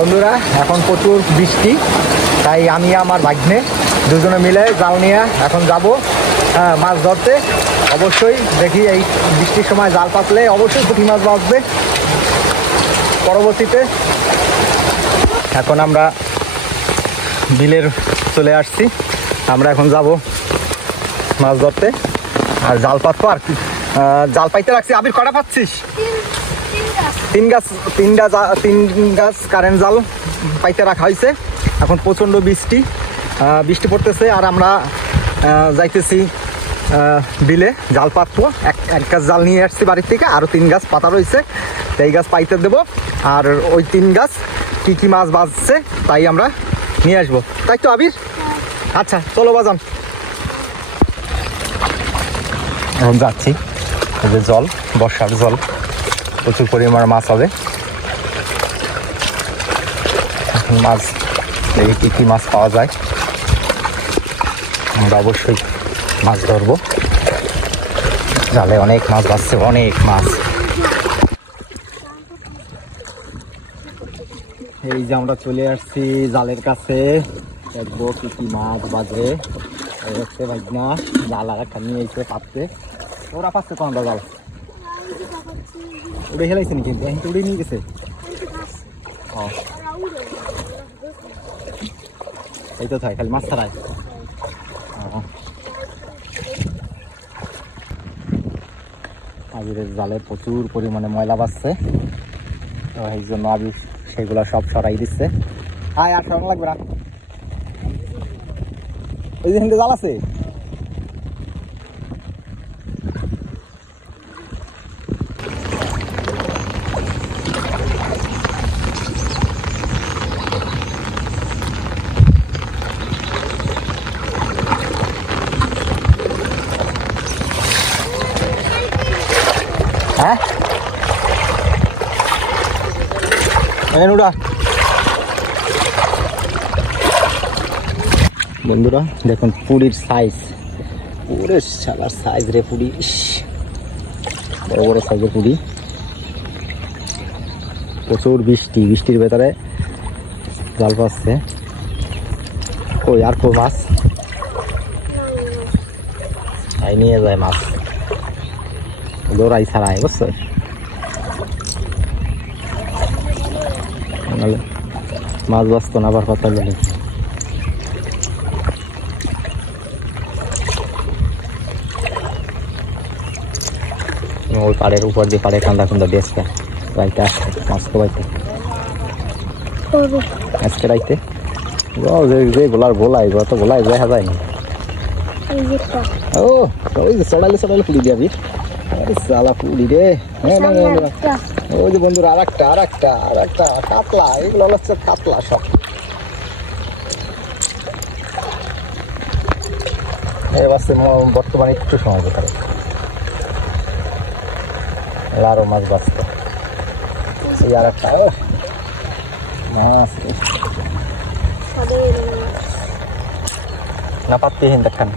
বন্ধুরা এখন প্রচুর বৃষ্টি তাই আমি আমার ভাগ্নে দুজনে মিলে জাল নিয়ে এখন যাব হ্যাঁ, মাছ ধরতে। অবশ্যই দেখি এই বৃষ্টির সময় জাল পাতলে অবশ্যই পুঁটি মাছ বাঁচবে। পরবর্তীতে এখন আমরা বিলের চলে আসছি। আমরা এখন যাব মাছ ধরতে। আর জাল পাতবো আর জাল পাইতে রাখছি আবির কটা পাচ্ছিস? তিন গাছ তিনটা তিন গাছ কারেন্ট জাল পাইতে রাখা হয়েছে এখন প্রচণ্ড বৃষ্টি বৃষ্টি পড়তেছে আর আমরা যাইতেছি বিলে জাল পাতবো। এক এক গাছ জাল নিয়ে আসছি বাড়ির থেকে আরও তিন গাছ পাতা রয়েছে এই গাছ পাইতে দেবো। আর ওই তিন গাছ কী কী মাছ বাজছে তাই আমরা নিয়ে আসব। তাই তো, আবির? আচ্ছা চলো বাজান। এখন যাচ্ছি জল, বর্ষার জল। প্রচুর পরিমাণে মাছ হবে। মাছ, দেখি কী কী মাছ পাওয়া যায়। আমরা অবশ্যই মাছ ধরবো। জালে অনেক মাছ বাজছে অনেক মাছ। এই যে আমরা চলে আসছি জালের কাছে। দেখব কি কি মাছ বাজে। হচ্ছে ভাইনা জাল আর একটা নিয়ে এসে পাচ্ছে। ওরা পাচ্ছে তো আমরা জাল? উড়ে হেলাইছে নাকি? এখন তো উড়ে নিয়ে গেছে। ও এই তো থাকে, খালি মাছ ছাড়ায় ও। জালে প্রচুর পরিমাণে ময়লা বাসছে তো এই জন্য আবির সেগুলো সব সরাই দিচ্ছে। আয়, আর সরানো লাগবে না। ওই যে জাল আছে। হ্যাঁ? বন্ধুরা, দেখুন পুরীর সাইজ পুরো শালার সাইজ রে পুরি বড় বড় সাইজের পুরি। প্রচুর বৃষ্টি, বৃষ্টির ভেতরে জাল পাচ্ছে। কই আর কো মাছ? নিয়ে যায় মাছ। দৌড়াই ছাড়াই বুঝছ? মাছ বাঁচতো না আবার কথা বলি। ওই পাড়ের উপর দিয়ে পাড়ে কান্দা কান্দা দিয়েছে রাইতে আসছে মাছ তো বাইতে আজকে রাইতে? যে গোলার গোলাই তো দেখা যায় না। ও ওই যে চড়াইলে চড়াইলে পুলি দিয়াবি সালা পুলি রে। হ্যাঁ না না না ওই যে বন্ধুরা আর একটা আর একটা আর একটা কাতলা এগুলো হচ্ছে কাতলা সব। এই বাসে বর্তমানে একটু সময় বেকার আরও মাছ বাঁচত এই আর একটা মাছ। না পাত্তি হিন দেখান।